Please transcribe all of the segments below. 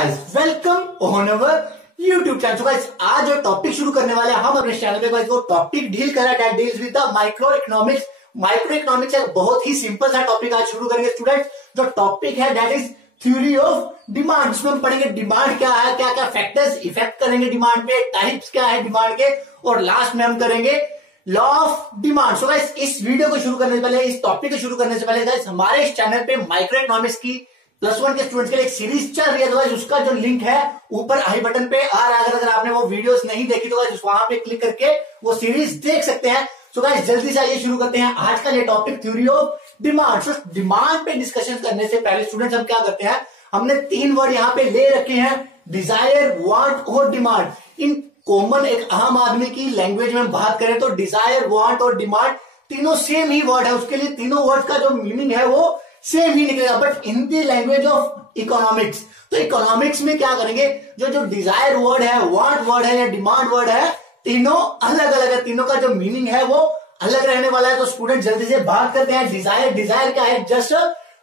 Guys, welcome on our YouTube channel. तो guys, आज जो टॉपिक शुरू करने वाले हैं हम अपने चैनल पे, गाइस वो टॉपिक डील कर रहा है that deals with the micro economics. Micro economics एक बहुत ही सिंपल सा टॉपिक आज शुरू करेंगे स्टूडेंट्स। जो टॉपिक है that is theory of demand. इसमें हम पढ़ेंगे डिमांड क्या है, क्या क्या फैक्टर्स इफेक्ट करेंगे डिमांड पे, टाइप्स क्या है डिमांड के, और लास्ट में हम करेंगे law of demand. So guys, इस वीडियो को शुरू करने से पहले, इस टॉपिक को शुरू करने से पहले गाइस, हमारे इस चैनल पे माइक्रो इकोनॉमिक्स की +1 के स्टूडेंट्स के लिए एक सीरीज चल रही है। तो गाइस उसका जो लिंक है ऊपर आई बटन पे आ रहा है। अगर आपने वो वीडियोस नहीं देखी तो गाइस वहां पे क्लिक करके वो सीरीज देख सकते हैं। सो गाइस जल्दी से आइए शुरू करते हैं आज का ये topic, theory of demand. So demand पे डिस्कशन करने से पहले स्टूडेंट्स हम क्या करते हैं, हमने 3 वर्ड यहाँ पे ले रखे हैं, डिजायर, वांट और डिमांड। इन कॉमन एक आम आदमी की लैंग्वेज में बात करें तो डिजायर, वांट और डिमांड तीनों सेम ही वर्ड है। उसके लिए तीनों वर्ड का जो मीनिंग है वो सेम ही निकलेगा। But in the language of economics, तो इकोनॉमिक्स में क्या करेंगे, जो डिजायर वर्ड है, वांट वर्ड है या डिमांड वर्ड है, तीनों अलग अलग है। तीनों का जो मीनिंग है वो अलग रहने वाला है। तो स्टूडेंट जल्दी से बात करते हैं। डिजायर, डिजायर क्या है, just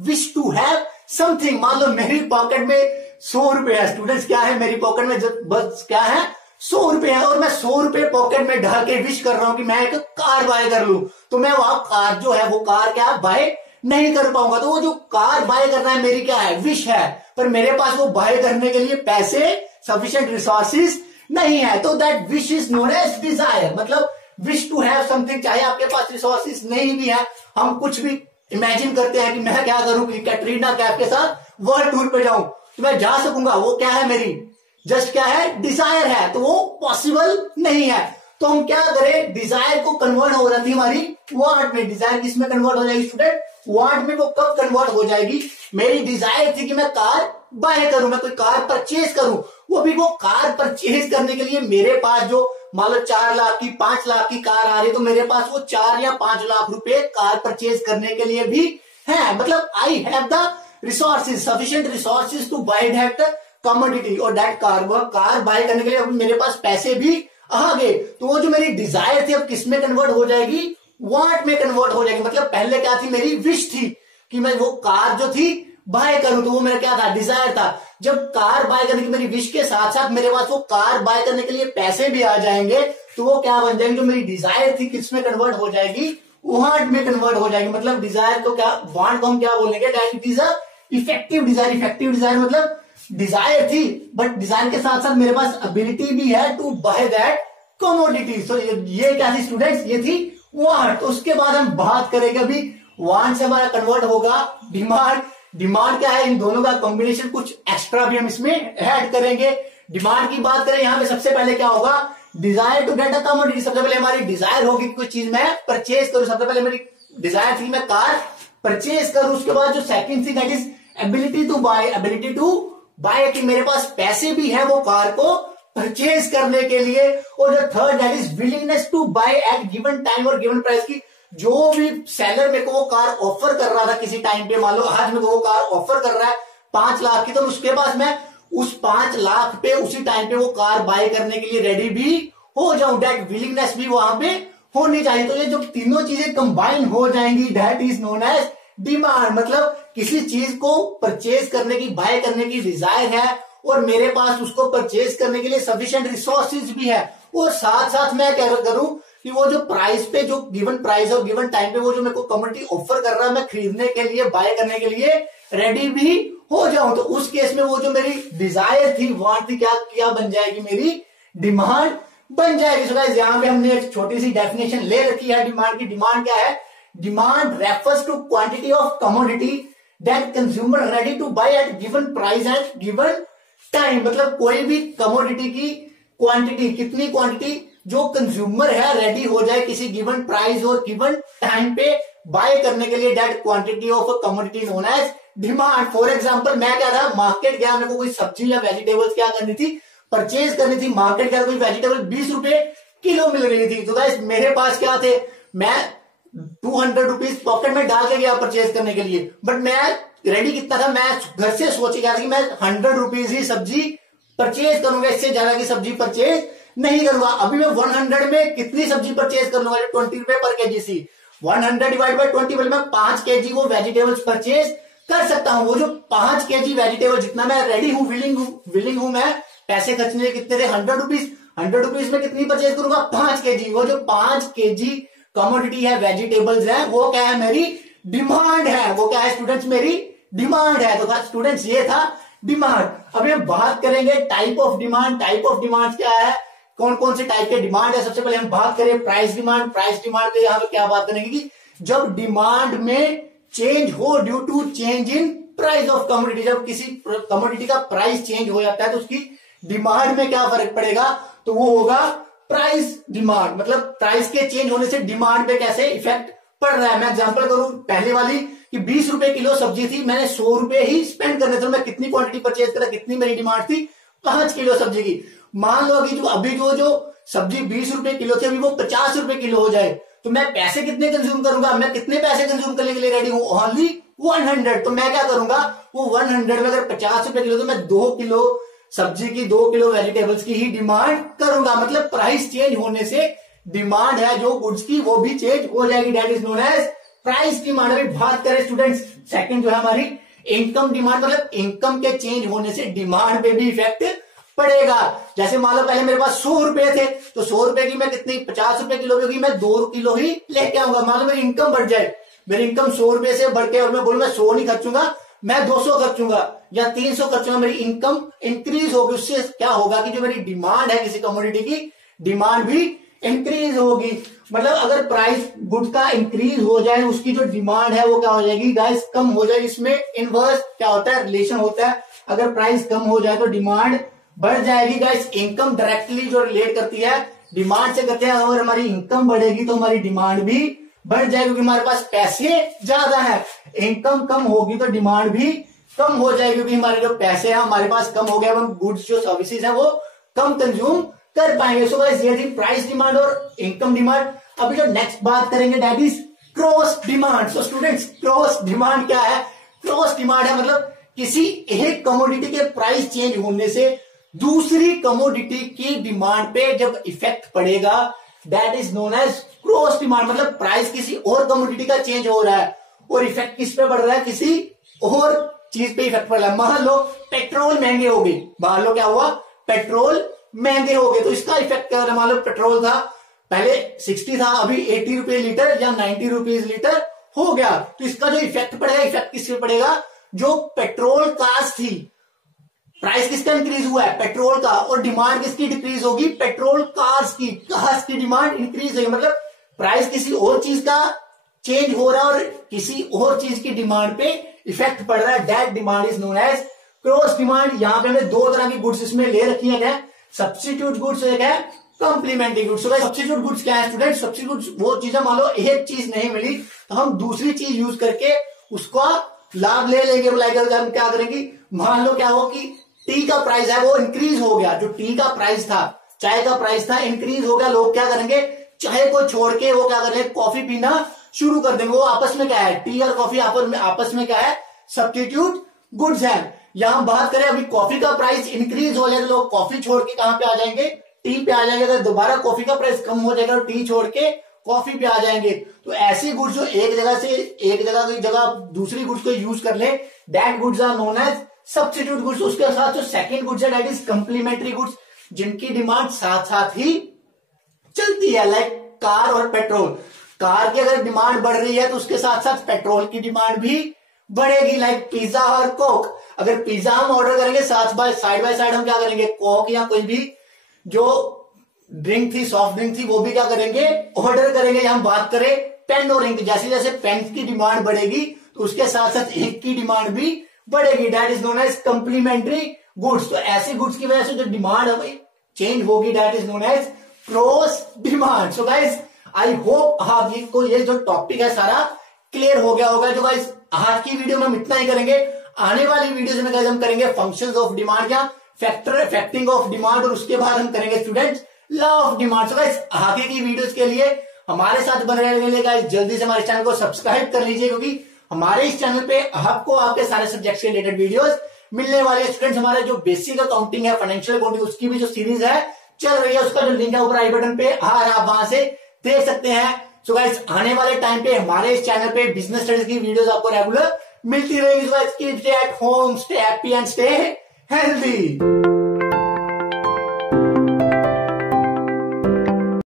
wish to have something. मान लो मेरी पॉकेट में 100 रुपए है स्टूडेंट्स, क्या है मेरी पॉकेट में बस क्या है 100 रुपए है, और मैं 100 रुपए पॉकेट में डाल के विश कर रहा हूं कि मैं एक कार बाय कर लूं। तो मैं वहां कार जो है वो कार क्या बाय नहीं कर पाऊंगा। तो वो जो कार बाय करना है मेरी क्या है, विश है, पर मेरे पास वो बाय करने के लिए पैसे, सफिशिएंट रिसोर्सेज नहीं है। तो that wish is known as desire. मतलब विश टू हैव समथिंग, चाहे आपके पास रिसोर्सेज नहीं भी है, हम कुछ भी इमेजिन करते हैं कि मैं क्या करूं कि कैटरीना कैफ के साथ वर्ल्ड टूर पे जाऊं तो मैं जा सकूंगा। वो क्या है, मेरी जस्ट क्या है, डिजायर है। तो वो पॉसिबल नहीं है। तो हम क्या करें, डिजायर को कन्वर्ट हो जाती है हमारी वांट में। डिजायर किसमें कन्वर्ट हो जाएगी स्टूडेंट, वांट में। वो कब कन्वर्ट हो जाएगी, मेरी डिजायर थी कि मैं कार बाय करूं, मैं कोई कार परचेज करूं, वो भी वो कार परचेज करने के लिए मेरे पास जो मान लो 4 लाख की, 5 लाख की कार आ रही है, तो मेरे पास वो 4 या 5 लाख रुपए कार परचेज करने के लिए भी है। मतलब I have the resources, sufficient resources to buy that commodity और दैट कार। वो कार बाय करने के लिए अब मेरे पास पैसे भी आ गए। तो वो जो मेरी डिजायर थी अब किस में कन्वर्ट हो जाएगी, वांट में कन्वर्ट हो जाएगी। मतलब पहले क्या थी, मेरी विश थी कि मैं वो कार जो थी बाय करूं, तो वो मेरा क्या था, डिजायर था। जब कार बाय करने की मेरी विश के साथ साथ मेरे पास वो कार बाय करने के लिए पैसे भी आ जाएंगे, तो वो क्या बन जाएंगे, जो मेरी डिजायर थी किस में कन्वर्ट हो जाएगी, वांट में कन्वर्ट हो जाएगी। मतलब डिजायर को क्या, वांट को हम क्या बोलेंगे, that it is a effective desire. Effective desire मतलब डिजायर थी बट डिजायर के साथ साथ मेरे पास एबिलिटी भी है to buy that commodity. So ये क्या थी स्टूडेंट्स, ये थी वांट। तो उसके बाद हम बात करेंगे, अभी वांट से हमारा कन्वर्ट होगा डिमांड। डिमांड क्या है, इन दोनों का कॉम्बिनेशन, कुछ एक्स्ट्रा भी हम इसमें ऐड करेंगे। डिमांड की बात करें यहां पे सबसे पहले क्या होगा, desire to get a commodity. सबसे पहले हमारी डिजायर होगी कोई चीज मैं परचेज करूं। सबसे पहले मेरी डिजायर थी मैं कार परचेज करूं। उसके बाद जो सेकंड थी that is ability to buy, ability to buy, कि मेरे पास पैसे भी है वो कार को परचेज करने के लिए। और जो third that is willingness to buy at given time और गिवन प्राइस, की जो भी सेलर मेरे को वो कार ऑफर कर रहा था किसी टाइम पे, मान लो आज मेरे को वो कार ऑफर कर रहा है 5 लाख की, तो उसके पास मैं उस 5 लाख पे उसी टाइम पे वो कार बाय करने के लिए रेडी भी हो जाऊं। दैट विलिंगनेस भी वहां पे होनी चाहिए। तो ये जो तीनों चीजें कंबाइन हो जाएंगी that is known as demand. मतलब किसी चीज को परचेज करने की, बाय करने की डिजायर है और मेरे पास उसको परचेज करने के लिए सफिशिएंट रिसोर्सेज भी है, और साथ साथ मैं क्या करूं कि वो जो प्राइस पे, जो गिवन प्राइस है और गिवन टाइम पे वो जो मेरे को कमोडिटी ऑफर कर रहा है, मैं खरीदने के लिए, बाय करने के लिए रेडी भी हो जाऊं। तो उस केस में वो जो मेरी डिजायर थी, वांट थी, क्या बन जाएगी, मेरी डिमांड बन जाएगी। सो गाइस यहाँ पे हमने एक छोटी सी डेफिनेशन ले रखी है डिमांड की। डिमांड क्या है, demand refers to quantity of commodity that consumer ready to buy at given price at given time. मतलब कोई भी कमोडिटी की क्वांटिटी, कितनी क्वांटिटी जो कंज्यूमर है रेडी हो जाए किसी गिवन प्राइस और गिवन टाइम पे बाय करने के लिए, that quantity of a commodity known as demand. For example मैं क्या था, मार्केट गया, मेरे को कोई सब्जी या वेजिटेबल्स क्या करनी थी, परचेज करनी थी। मार्केट गया, कोई वेजिटेबल 20 रुपए किलो मिल रही थी। तो गाइस मेरे पास क्या थे, मैं 200 रुपीज पॉकेट में डाल के गया परचेज करने के लिए, बट मैं रेडी कितना था, मैं घर से सोच के गया था कि मैं 100 रुपीज ही सब्जी परचेज करूंगा, इससे ज्यादा की सब्जी परचेज नहीं करूंगा। अभी मैं 100 में कितनी सब्जी परचेज कर लूंगा, 20 रुपए पर केजी सी, 100 डिवाइड बाय 20, मैं 5 केजी वो वेजिटेबल्स परचेज कर सकता हूं। वो जो 5 केजी वेजिटेबल जितना मैं रेडी हूं, विलिंग हूं मैं पैसे खर्चने कितने थे 100 रुपीज में कितनी परचेज करूंगा 5 केजी। वो जो 5 केजी कमोडिटी है वेजिटेबल्स है वो क्या है मेरी डिमांड है। वो क्या है स्टूडेंट्स मेरी डिमांड है। तो स्टूडेंट्स ये था डिमांड। अभी हम बात करेंगे type of demand. Type of demand क्या है, कौन कौन से टाइप के डिमांड है। सबसे पहले हम बात करें प्राइस डिमांड। प्राइस डिमांड पे यहाँ पे क्या बात करेंगे कि जब डिमांड में चेंज हो due to change in price of commodity. जब किसी कमोडिटी का प्राइस चेंज हो जाता है तो उसकी डिमांड में क्या फर्क पड़ेगा, तो वो होगा प्राइस डिमांड। मतलब प्राइस के चेंज होने से डिमांड पे कैसे इफेक्ट पड़ रहा है। मैं एग्जांपल करूं पहले वाली कि 20 रुपए किलो सब्जी थी, मैंने 100 रुपए ही स्पेंड करने थे, मैं कितनी क्वांटिटी परचेज करा, कितनी मेरी डिमांड थी 5 किलो सब्जी की। मान लो कि जो अभी जो सब्जी 20 रुपए किलो थी अभी वो 50 रुपए किलो हो जाए तो मैं पैसे कितने कंज्यूम करूंगा, मैं कितने पैसे कंज्यूम करने के लिए रेडी हूं, ओनली 100। तो मैं क्या करूंगा वो 100 में अगर 50 रुपए किलो तो मैं 2 किलो सब्जी की 2 किलो वेजिटेबल्स की ही डिमांड करूंगा। मतलब प्राइस चेंज होने से डिमांड है जो गुड्स की वो भी चेंज हो जाएगी। That is known as price demand. अभी बात करें स्टूडेंट्स सेकंड जो है हमारी इनकम डिमांड। मतलब इनकम के चेंज होने से डिमांड पे भी इफेक्ट पड़ेगा। जैसे मान लो पहले मेरे पास 100 रुपए थे तो 100 रुपए की मैं कितनी 50 रुपए किलो होगी, मैं 2 किलो ही लेके आऊंगा। मान लो मेरी इनकम बढ़ जाए, मेरी इनकम 100 रुपए से बढ़ के और मैं बोलूं मैं 100 नहीं खर्चूंगा, मैं 200 खर्चूंगा या 300 खर्चूंगा, मेरी इनकम इंक्रीज होगी। उससे क्या होगा कि जो मेरी डिमांड है किसी कमोडिटी की डिमांड भी इंक्रीज होगी। मतलब अगर प्राइस गुड्स का इंक्रीज हो जाए उसकी जो डिमांड है वो क्या हो जाएगी गाइस कम हो जाएगी। इसमें इनवर्स क्या होता है रिलेशन होता है, अगर प्राइस कम हो जाए तो डिमांड बढ़ जाएगी। गाइस इनकम डायरेक्टली जो रिलेट करती है डिमांड से करते हैं, अगर हमारी इनकम बढ़ेगी तो हमारी डिमांड भी बढ़ जाएगी क्योंकि हमारे पास पैसे ज्यादा है। इनकम कम होगी तो डिमांड भी कम हो जाएगी क्योंकि हमारे जो पैसे हैं हमारे पास कम हो गए, हम गुड्स जो सर्विसेज है वो कम कंज्यूम कर पाएंगे। सो गाइस ये थी प्राइस डिमांड और इनकम डिमांड। अभी जो नेक्स्ट बात करेंगे that is cross demand. So students cross demand क्या है, क्रॉस डिमांड है मतलब किसी एक कमोडिटी के प्राइस चेंज होने से दूसरी कमोडिटी की डिमांड पे जब इफेक्ट पड़ेगा that is known as cross demand. मतलब प्राइस किसी और कमोडिटी का चेंज हो रहा है और इफेक्ट किस पे पड़ रहा है, किसी और चीज पे इफेक्ट पड़ रहा है। मान लो पेट्रोल महंगे हो गए, मान लो क्या हुआ पेट्रोल महंगे हो गए तो इसका इफेक्ट क्या हो रहा है। मान लो पेट्रोल था पहले 60 था अभी 80 रुपए लीटर या 90 रुपीज लीटर हो गया, तो इसका जो इफेक्ट पड़ेगा इफेक्ट किस पे पड़ेगा, जो पेट्रोल कास्ट थी प्राइस किसका इंक्रीज हुआ है पेट्रोल का, और डिमांड किसकी डिक्रीज होगी पेट्रोल कार्स की डिमांड इंक्रीज होगी। मतलब प्राइस किसी और चीज का चेंज हो रहा है और किसी और चीज की डिमांड पे इफेक्ट पड़ रहा है, that demand is known as cross demand. यहां पे हमने 2 तरह की गुड्स इसमें ले रखी है, सब्स्टिट्यूट गुड्स एक है कॉम्प्लीमेंट्री गुड्स। सब्स्टिट्यूट गुड्स क्या है स्टूडेंट, सब्स्टिट्यूट गुड्स वो चीजें मान लो एक चीज नहीं मिली तो हम दूसरी चीज यूज करके उसका लाभ ले लेंगे। हम क्या करेंगे, मान लो क्या हो कि टी का प्राइस है वो इंक्रीज हो गया, जो टी का प्राइस था चाय का प्राइस था इंक्रीज हो गया, लोग क्या करेंगे चाय को छोड़ के वो क्या करेंगे कॉफी पीना शुरू कर देंगे। वो आपस में क्या है टी और कॉफी आपस में क्या है सब्स्टिट्यूट गुड्स है। यहां बात करें अभी कॉफी का प्राइस इंक्रीज हो जाए तो लोग कॉफी छोड़ के कहां पे आ जाएंगे टी पे आ जाएंगे। अगर दोबारा कॉफी का प्राइस कम हो जाएगा तो टी छोड़ के कॉफी पे आ जाएंगे। तो ऐसी गुड्स जो एक जगह से एक जगह की जगह दूसरी गुड्स को यूज कर ले that goods are known as substitute goods. उसके साथ जो सेकंड गुड्स है दैट इज कंप्लीमेंट्री गुड्स, जिनकी डिमांड साथ साथ ही चलती है, लाइक कार और पेट्रोल। कार की अगर डिमांड बढ़ रही है तो उसके साथ साथ पेट्रोल की डिमांड भी बढ़ेगी, लाइक पिज्जा और कोक। अगर पिज्जा हम ऑर्डर करेंगे साइड बाय साइड हम क्या करेंगे कोक या कोई भी जो ड्रिंक थी सॉफ्ट ड्रिंक थी वो भी क्या करेंगे ऑर्डर करेंगे। हम बात करें पेन और इंक, जैसे जैसे पेन की डिमांड बढ़ेगी तो उसके साथ साथ इंक की डिमांड भी बढ़ेगी, that is known as complementary goods. तो ऐसी गुड्स की वजह से जो डिमांड है चेंज होगी that is known as cross demand. So guys I hope आपको ये जो टॉपिक है सारा क्लियर हो गया होगा। जो गाइस आज की वीडियो में हम इतना ही करेंगे, आने वाली वीडियो में गाइस हम करेंगे फंक्शंस ऑफ डिमांड या फैक्टर इफेक्टिंग ऑफ डिमांड, और उसके बाद हम करेंगे students law of demand. So guys आगे की वीडियोस के लिए हमारे साथ बने रहने के लिए गाइस जल्दी से हमारे चैनल को सब्सक्राइब कर लीजिए, क्योंकि हमारे इस चैनल पे आपको आपके सारे सब्जेक्ट्स के रिलेटेड वीडियोस मिलने वाले। स्टूडेंट्स हमारे जो बेसिक अकाउंटिंग है फाइनेंशियल अकाउंटिंग उसकी भी जो सीरीज है चल रही है, उसका जो लिंक है ऊपर आई बटन पे आ रहा है, आप वहां से देख सकते हैं। सो गाइस आने वाले टाइम पे हमारे इस चैनल पे बिजनेस स्टडीज की वीडियोस आपको रेगुलर मिलती रहेगी। Keep stay at home, stay happy and stay healthy.